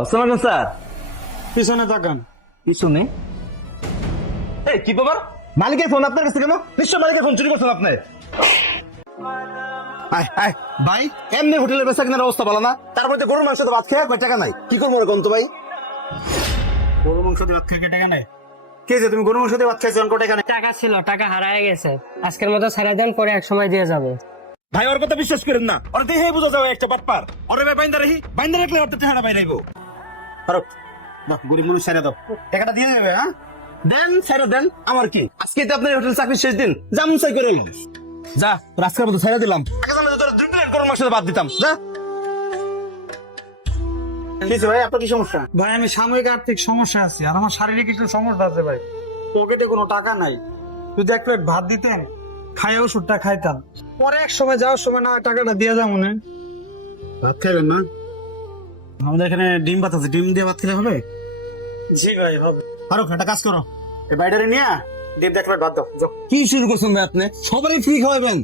আসসালামু আলাইকুম স্যার। পিছনে তাকান। পিছনে এই কি ব্যাপার? মালিকের ফোন আপনার কাছে কেন? নিশ্চয় মালিকের ফোন চুরি করছেন আপনি। ভাই এমনি হোটেলে বেচা কেনার অবস্থা ভালো না, তারপরে তো গরুর মাংস তো ভাত খেয়ে কয় টাকা নাই, কি করবো এরকম তো ভাই? গরু মাংস দিয়ে ভাত খেয়ে টাকা নেই? কে যে তুমি গরু মাংস দিয়ে ভাত খাইছো অঙ্ক টাকা নেই? টাকা ছিল, টাকা হারায় গেছে। আজকের মতো ছাড়া দেন, পরে এক সময় দিয়ে যাবে। ভাই ওর কথা বিশ্বাস করেন না, ওর দেখে বোঝা যাবে একটা বাটপার। ওরে ভাই বাইন্দা রাখি, বাইন্দা রাখলে ওর তো টাকাটা বাইরে আইবো। ফারুক দাও, গরিব মানুষ ছেড়ে দাও, টাকাটা দিয়ে দেবে। হ্যাঁ দেন, ছেড়ে দেন। আমার কি আজকে তো আপনার হোটেল চাকরির শেষ দিন, যেমন চাই করে এলাম। যা আজকের মতো ছেড়ে দিলাম, আগে জানলে তো তোর 2 প্লেট গরুর মাংস বাদ দিতাম। যা। কিছু ভাই, আপনার কি সমস্যা? ভাই আমি সাময়িক আর্থিক সমস্যা আছি, আর আমার শারীরিক কিছু সমস্যা আছে ভাই। পকেটে কোনো টাকা নাই, যদি এক প্লেট ভাত দিতেন খাই ওষুধটা খাইতাম, পরে এক সময় যাওয়ার সময় না টাকাটা দিয়ে যাবো। মনে ভাত খাইবেন না? আমাদের এখানে ডিম ভাত আছে, ডিম দিয়ে ভাত খেলে হবে? জি ভাই হবে। ফারুক একটা কাজ করো, এই বাইরে নিয়ে ডিম দিয়ে এক প্লেট ভাত দাও, যাও। কি শুরু করছেন ভাই আপনি? সবারই ফ্রি খাওয়াবেন?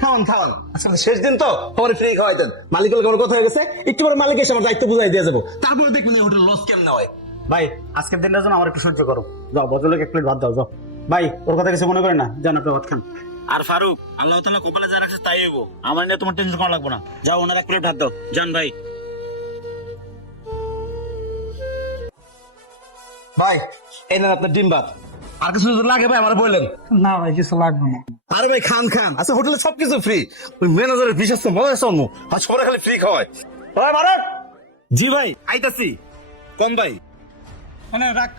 খাওয়ান খাওয়ান। আচ্ছা শেষ দিন তো সবারই ফ্রি খাওয়াইতেন। মালিকের আমার কথা হয়ে গেছে, একটু পরে মালিক এসে আমার দায়িত্ব বুঝাই দিয়ে যাবো, তারপরে দেখবেন এই হোটেল লস কেমন হয়। ভাই আজকের দিনটার জন্য আমার একটু সহ্য করো, যাও ভদ্রলোক এক প্লেট ভাত দাও, যাও। ভাই ওর কথা কিছু মনে করে না, যান আপনি ভাত খান। আর ফারুক আল্লাহ তাআলা কপালে যা রাখছে তাই হইব, আমার নিয়ে তোমার টেনশন করা লাগবে না। যাও ওনার এক প্লেট ভাত দাও, যান ভাই। ভাই এই নেন আপনার ডিম ভাত, আর কিছু যদি লাগে ভাই আমার বললেন। না ভাই কিছু লাগবে না। আরে ভাই খান খান, আচ্ছা হোটেলে সবকিছু ফ্রি, ওই ম্যানেজারের বিশেষ তো মজা আছে অন্য, আর সবাই খালি ফ্রি খাওয়ায়। ভাই মারান। জি ভাই আইতাছি। কোন ভাই? মানে রাখ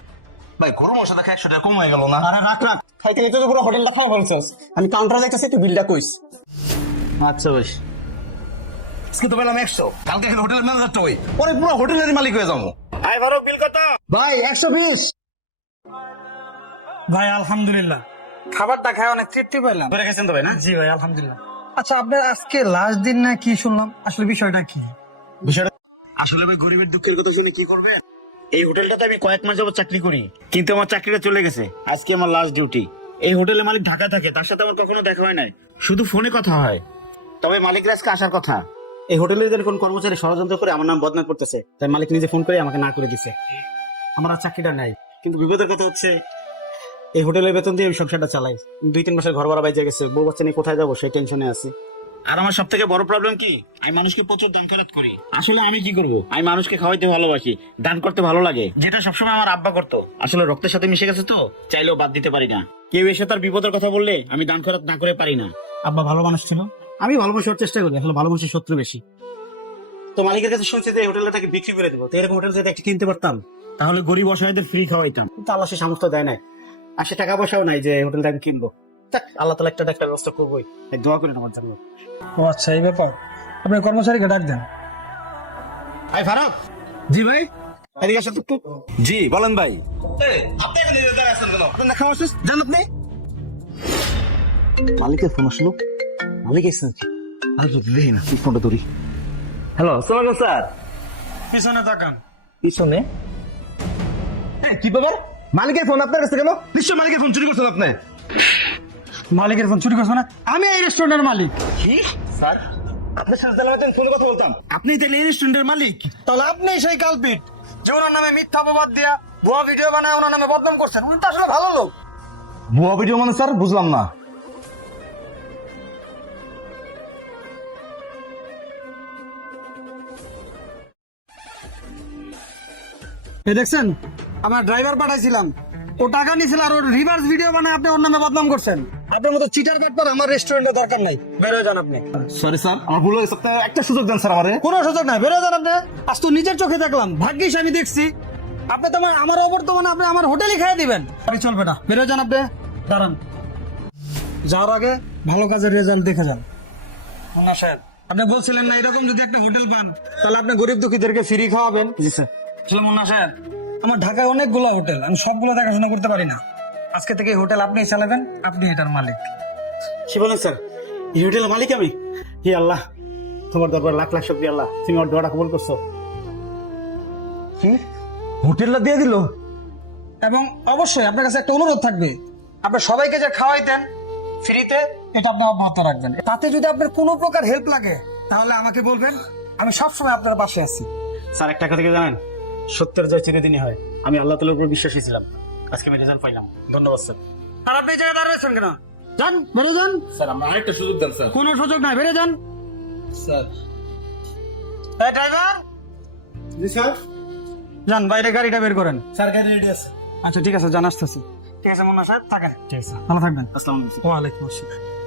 ভাই গরম মশলা দেখা 100 টাকা কম হয়ে গেল না? আরে রাখ রাখ, খাইতে খাইতে তো পুরো হোটেলটা খাওয়া বলছস। আমি কাউন্টারে যাইতেছি, একটু বিলটা কইস। আচ্ছা ভাই, আজকে তো পেলাম 100, কালকে এখানে হোটেলের ম্যানেজারটা হই, পরে পুরো হোটেলের মালিক হয়ে যাবো। আই ফারুক বিল কত? ভাই 120। ভাই আলহামদুলিল্লাহ, খাবারটা খাই অনেক তৃপ্তি পেলাম। ধরে গেছেন তো ভাই না? জি ভাই আলহামদুলিল্লাহ। আচ্ছা আপনার আজকে লাস্ট দিন না কি শুনলাম, আসলে বিষয়টা কি? বিষয়টা আসলে ভাই গরিবের দুঃখের কথা শুনে কি করবে? এই হোটেলটাতে আমি কয়েক মাস যাবত চাকরি করি, কিন্তু আমার চাকরিটা চলে গেছে, আজকে আমার লাস্ট ডিউটি। এই হোটেলের মালিক ঢাকা থাকে, তার সাথে আমার কখনো দেখা হয় নাই, শুধু ফোনে কথা হয়। তবে মালিকের আজকে আসার কথা। এই হোটেলের কোন কর্মচারী ষড়যন্ত্র করে আমার নাম বদনাম করতেছে, তাই মালিক নিজে ফোন করে আমাকে না করে দিছে। আমার আর চাকরিটা নাই। কিন্তু বিপদের কথা হচ্ছে, এই হোটেলের বেতন দিয়ে আমি সংসারটা চালাই। 2-3 মাসের ঘর ভাড়া বাইজে গেছে, বউ বাচ্চা নিয়ে কোথায় যাবো সেই টেনশনে আছি। আর আমার সব থেকে বড় প্রবলেম কি, আমি মানুষকে প্রচুর দান খয়রাত করি। আসলে আমি কি করব, আমি মানুষকে খাওয়াইতে ভালোবাসি, দান করতে ভালো লাগে, যেটা সবসময় আমার আব্বা করতো। আসলে রক্তের সাথে মিশে গেছে তো, চাইলেও বাদ দিতে পারি না। কেউ এসে তার বিপদের কথা বললে আমি দান খয়রাত না করে পারি না। আব্বা ভালো মানুষ ছিল, আমি ভালোবাসার চেষ্টা করি, আসলে ভালোবাসার শত্রু বেশি। তো মালিকের কাছে শুনছি যে এই হোটেলটাকে বিক্রি করে দেবো, তো এরকম হোটেল যদি একটা কিনতে পারতাম তাহলে গরিব অসহায়দের ফ্রি খাওয়াইতাম, কিন্তু আল্লাহ সে সামর্থ্য দেয় নাই, আর সে টাকা পয়সাও নাই যে হোটেলটা আমি কিনবো। যাক, আল্লাহ তাআলা একটা ব্যবস্থা করবোই, তাই দোয়া করেন আমার জন্য। ও আচ্ছা এই ব্যাপার, আপনার কর্মচারীকে ডাক দেন। ভাই ফারুক। জি ভাই, এদিকে আসেন একটু। জি বলেন ভাই। আপনি এখানে দাঁড়ায় আছেন কেন? আপনার দেখা হচ্ছে, জান আপনি? মালিকের ফোন আসলো, মালিক এসেছেন কি? আজ দেখি না, ফোনটা ধরি। হ্যালো, আসসালামু আলাইকুম স্যার। পিছনে তাকান। পিছনে কি ব্যাপার? মালিকের ফোন আপনার কাছে কেন? নিশ্চয় মালিকের ফোন চুরি করছেন আপনি। মালিকের ফোন চুরি করছো না? আমি এই রেস্টুরেন্টের মালিক। কি স্যার, আপনার সাথে জানাতেন ফোনে কথা বলতাম, আপনি তাহলে এই রেস্টুরেন্টের মালিক? তাহলে আপনি সেই কালপিট যে ওনার নামে মিথ্যা অপবাদ দিয়া ভুয়া ভিডিও বানায় ওনার নামে বদনাম করছেন। উনি তো আসলে ভালো লোক। ভুয়া ভিডিও মানে স্যার বুঝলাম না। এই দেখছেন, আমার ড্রাইভার পাঠাইছিলাম, ও টাকা নিছিল আর ওর রিভার্স ভিডিও বানায় আপনি ওর নামে বদনাম করছেন। আপনার মতো চিটার ব্যাপার আমার রেস্টুরেন্টে দরকার নাই, বের হয়ে যান আপনি। সরি স্যার, আমার ভুল হয়েছে, আপনি একটা সুযোগ দেন স্যার আমারে। কোনো সুযোগ নাই, বের হয়ে যান আপনি। আজ তো নিজের চোখে দেখলাম, ভাগ্যিস আমি দেখছি। আপনি তো আমার অবর্তমানে আপনি আমার হোটেলে খাইয়ে দিবেন, আরে চলবে না, বের হয়ে যান আপনি। দাঁড়ান, যাওয়ার আগে ভালো কাজের রেজাল্ট দেখে যান। মুন্না সাহেব, আপনি বলছিলেন না এরকম যদি একটা হোটেল পান তাহলে আপনি গরিব দুঃখীদেরকে ফ্রি খাওয়াবেন? জি স্যার। আসলে মুন্না সাহেব, আমার ঢাকায় অনেকগুলো হোটেল, আমি সবগুলো দেখাশোনা করতে পারি না। আজকে থেকে এই হোটেল আপনিই চালাবেন, আপনি এটার মালিক। কি বলেন স্যার, এই হোটেলের মালিক আমি? হে আল্লাহ, তোমার দরবার লাখ লাখ শুকরিয়া আল্লাহ, তুমি আমার দোয়াটা কবুল করছো। কি হোটেলটা দিয়ে দিল? এবং অবশ্যই আপনার কাছে একটা অনুরোধ থাকবে, আপনি সবাইকে যে খাওয়াইতেন ফ্রিতে, এটা আপনি অব্যাহত রাখবেন। তাতে যদি আপনার কোনো প্রকার হেল্প লাগে তাহলে আমাকে বলবেন, আমি সবসময় আপনার পাশে আছি। স্যার একটা কথা কি জানেন, সত্যের জয় চিরদিনই হয়। আমি আল্লাহ তাআলার উপর বিশ্বাসী ছিলাম, আজকে আমি রেজাল্ট পাইলাম। ধন্যবাদ স্যার। আর আপনি এই জায়গায় দাঁড়িয়েছেন কেন? যান, বেরো যান। স্যার আমরা আরেকটা সুযোগ দেন স্যার। কোনো সুযোগ নাই, বেরো যান। স্যার। এই ড্রাইভার, জি স্যার। যান বাইরে গাড়িটা বের করেন। স্যার গাড়ি রেডি আছে। আচ্ছা ঠিক আছে, জান আসতেছি। ঠিক আছে মুন্না সাহেব, থাকেন। ঠিক আছে, ভালো থাকবেন। আসসালামু আলাইকুম। ওয়ালাইকুম আসসালাম।